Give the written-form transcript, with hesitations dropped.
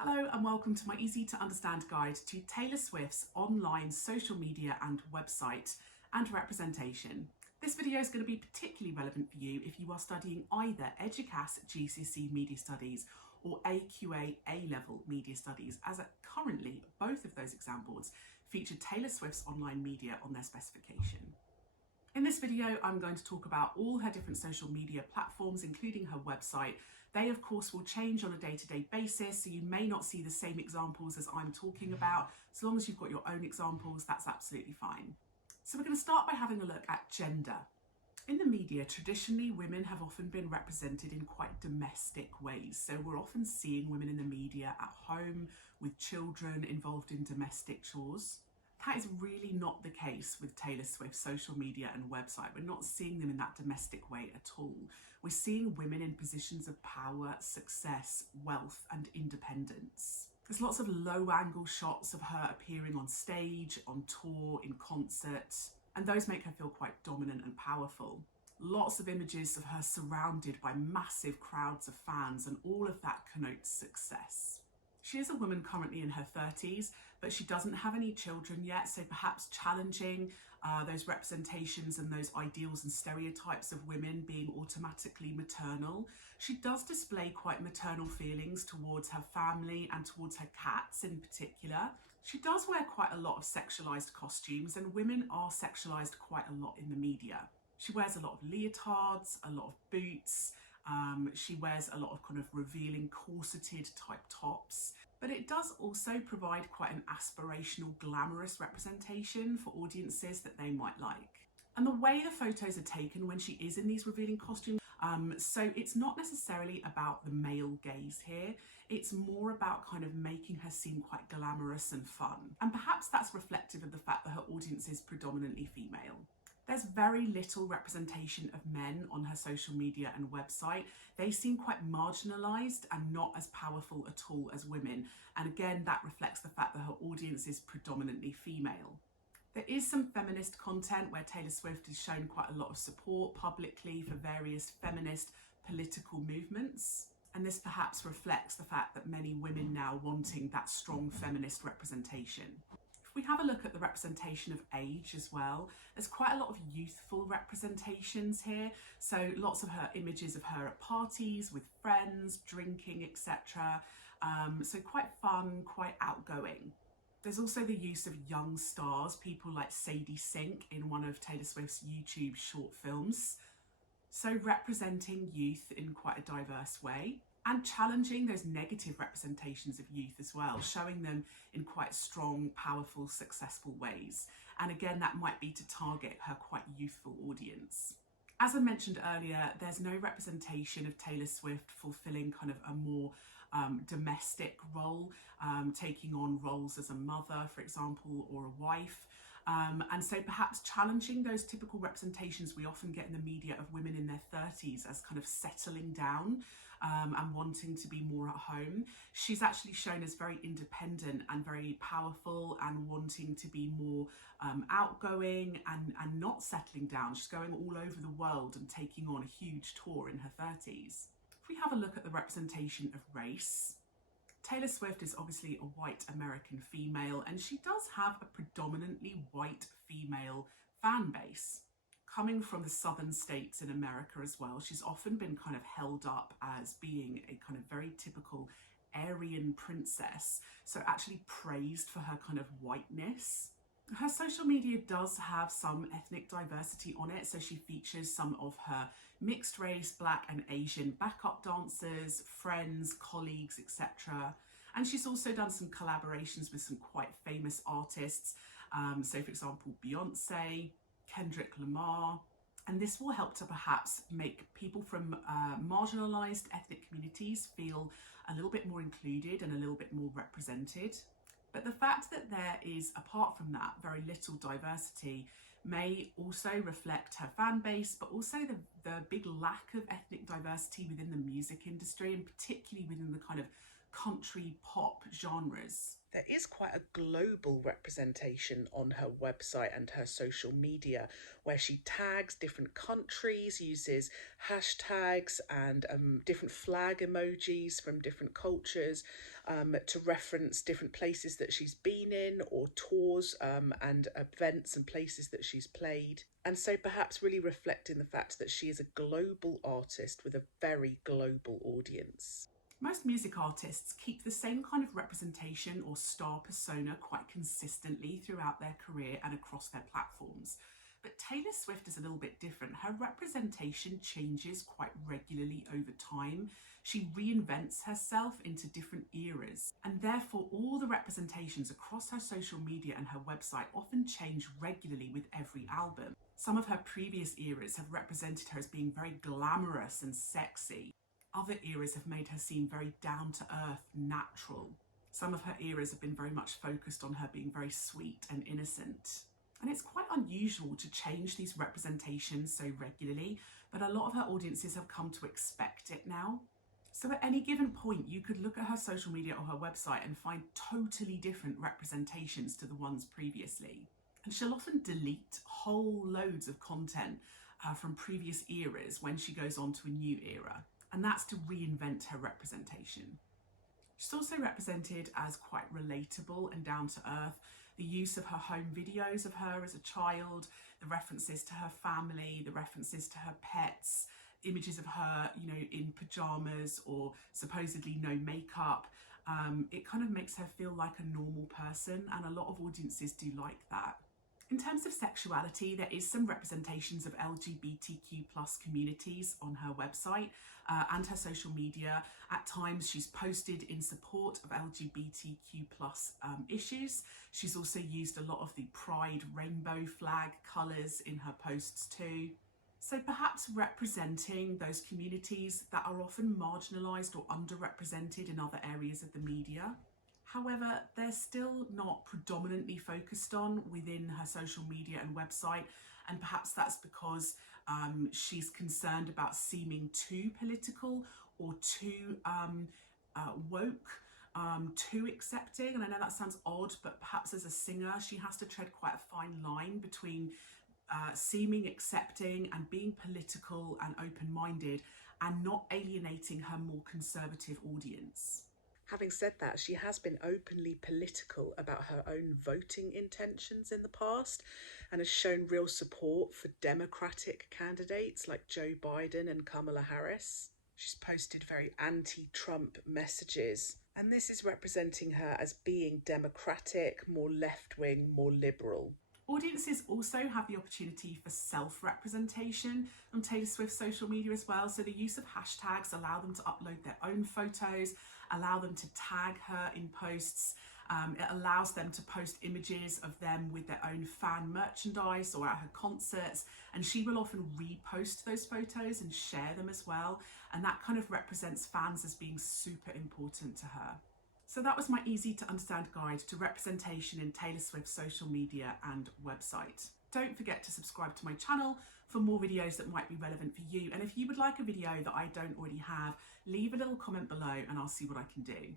Hello and welcome to my easy to understand guide to Taylor Swift's online social media and website and representation. This video is going to be particularly relevant for you if you are studying either Eduqas GCSE Media Studies or AQA A-Level Media Studies, as currently both of those exam boards feature Taylor Swift's online media on their specification. In this video, I'm going to talk about all her different social media platforms, including her website. They, of course, will change on a day-to-day basis, so you may not see the same examples as I'm talking about. As long as you've got your own examples, that's absolutely fine. So we're going to start by having a look at gender. In the media, traditionally, women have often been represented in quite domestic ways. So we're often seeing women in the media at home with children involved in domestic chores. That is really not the case with Taylor Swift's social media and website. We're not seeing them in that domestic way at all. We're seeing women in positions of power, success, wealth, and independence. There's lots of low-angle shots of her appearing on stage, on tour, in concert, and those make her feel quite dominant and powerful. Lots of images of her surrounded by massive crowds of fans, and all of that connotes success. She is a woman currently in her 30s, but she doesn't have any children yet, so perhaps challenging those representations and those ideals and stereotypes of women being automatically maternal. She does display quite maternal feelings towards her family and towards her cats in particular. She does wear quite a lot of sexualized costumes, and women are sexualized quite a lot in the media. She wears a lot of leotards, a lot of boots. She wears a lot of kind of revealing corseted type tops, but it does also provide quite an aspirational, glamorous representation for audiences that they might like. And the way the photos are taken when she is in these revealing costumes, so it's not necessarily about the male gaze here, it's more about kind of making her seem quite glamorous and fun. And perhaps that's reflective of the fact that her audience is predominantly female. There's very little representation of men on her social media and website. They seem quite marginalised and not as powerful at all as women. And again, that reflects the fact that her audience is predominantly female. There is some feminist content where Taylor Swift has shown quite a lot of support publicly for various feminist political movements. And this perhaps reflects the fact that many women now wanting that strong feminist representation. We have a look at the representation of age as well. There's quite a lot of youthful representations here. So lots of her images of her at parties with friends, drinking, etc. So quite fun, quite outgoing. There's also the use of young stars, people like Sadie Sink in one of Taylor Swift's YouTube short films. So representing youth in quite a diverse way. And challenging those negative representations of youth as well, showing them in quite strong, powerful, successful ways. And again, that might be to target her quite youthful audience. As I mentioned earlier, there's no representation of Taylor Swift fulfilling kind of a more domestic role, taking on roles as a mother, for example, or a wife. And so perhaps challenging those typical representations we often get in the media of women in their 30s as kind of settling down and wanting to be more at home. She's actually shown as very independent and very powerful and wanting to be more outgoing and not settling down. She's going all over the world and taking on a huge tour in her 30s. If we have a look at the representation of race, Taylor Swift is obviously a white American female, and she does have a predominantly white female fan base. Coming from the southern states in America as well, she's often been kind of held up as being a kind of very typical Aryan princess, so actually praised for her kind of whiteness. Her social media does have some ethnic diversity on it, so she features some of her mixed race, Black and Asian backup dancers, friends, colleagues, etc. And she's also done some collaborations with some quite famous artists, so for example Beyonce, Kendrick Lamar, and this will help to perhaps make people from marginalised ethnic communities feel a little bit more included and a little bit more represented. But the fact that there is, apart from that, very little diversity may also reflect her fan base, but also the big lack of ethnic diversity within the music industry, and particularly within the kind of country pop genres. There is quite a global representation on her website and her social media where she tags different countries, uses hashtags and different flag emojis from different cultures to reference different places that she's been in or tours and events and places that she's played. And so perhaps really reflecting the fact that she is a global artist with a very global audience. Most music artists keep the same kind of representation or star persona quite consistently throughout their career and across their platforms. But Taylor Swift is a little bit different. Her representation changes quite regularly over time. She reinvents herself into different eras, and therefore all the representations across her social media and her website often change regularly with every album. Some of her previous eras have represented her as being very glamorous and sexy. Other eras have made her seem very down to earth, natural. Some of her eras have been very much focused on her being very sweet and innocent. And it's quite unusual to change these representations so regularly, but a lot of her audiences have come to expect it now. So at any given point, you could look at her social media or her website and find totally different representations to the ones previously. And she'll often delete whole loads of content from previous eras when she goes on to a new era. And that's to reinvent her representation. She's also represented as quite relatable and down to earth. The use of her home videos of her as a child, the references to her family, the references to her pets, images of her, in pajamas or supposedly no makeup. It kind of makes her feel like a normal person, and a lot of audiences do like that. In terms of sexuality, there is some representations of LGBTQ plus communities on her website and her social media. At times, she's posted in support of LGBTQ plus issues. She's also used a lot of the pride rainbow flag colours in her posts too. So perhaps representing those communities that are often marginalised or underrepresented in other areas of the media. However, they're still not predominantly focused on within her social media and website, and perhaps that's because she's concerned about seeming too political or too woke, too accepting. And I know that sounds odd, but perhaps as a singer, she has to tread quite a fine line between seeming accepting and being political and open-minded and not alienating her more conservative audience. Having said that, she has been openly political about her own voting intentions in the past and has shown real support for Democratic candidates like Joe Biden and Kamala Harris. She's posted very anti-Trump messages, and this is representing her as being democratic, more left-wing, more liberal. Audiences also have the opportunity for self-representation on Taylor Swift's social media as well. So the use of hashtags allow them to upload their own photos, allow them to tag her in posts. It allows them to post images of them with their own fan merchandise or at her concerts. And she will often repost those photos and share them as well. And that kind of represents fans as being super important to her. So that was my easy to understand guide to representation in Taylor Swift's social media and website. Don't forget to subscribe to my channel for more videos that might be relevant for you. And if you would like a video that I don't already have, leave a little comment below and I'll see what I can do.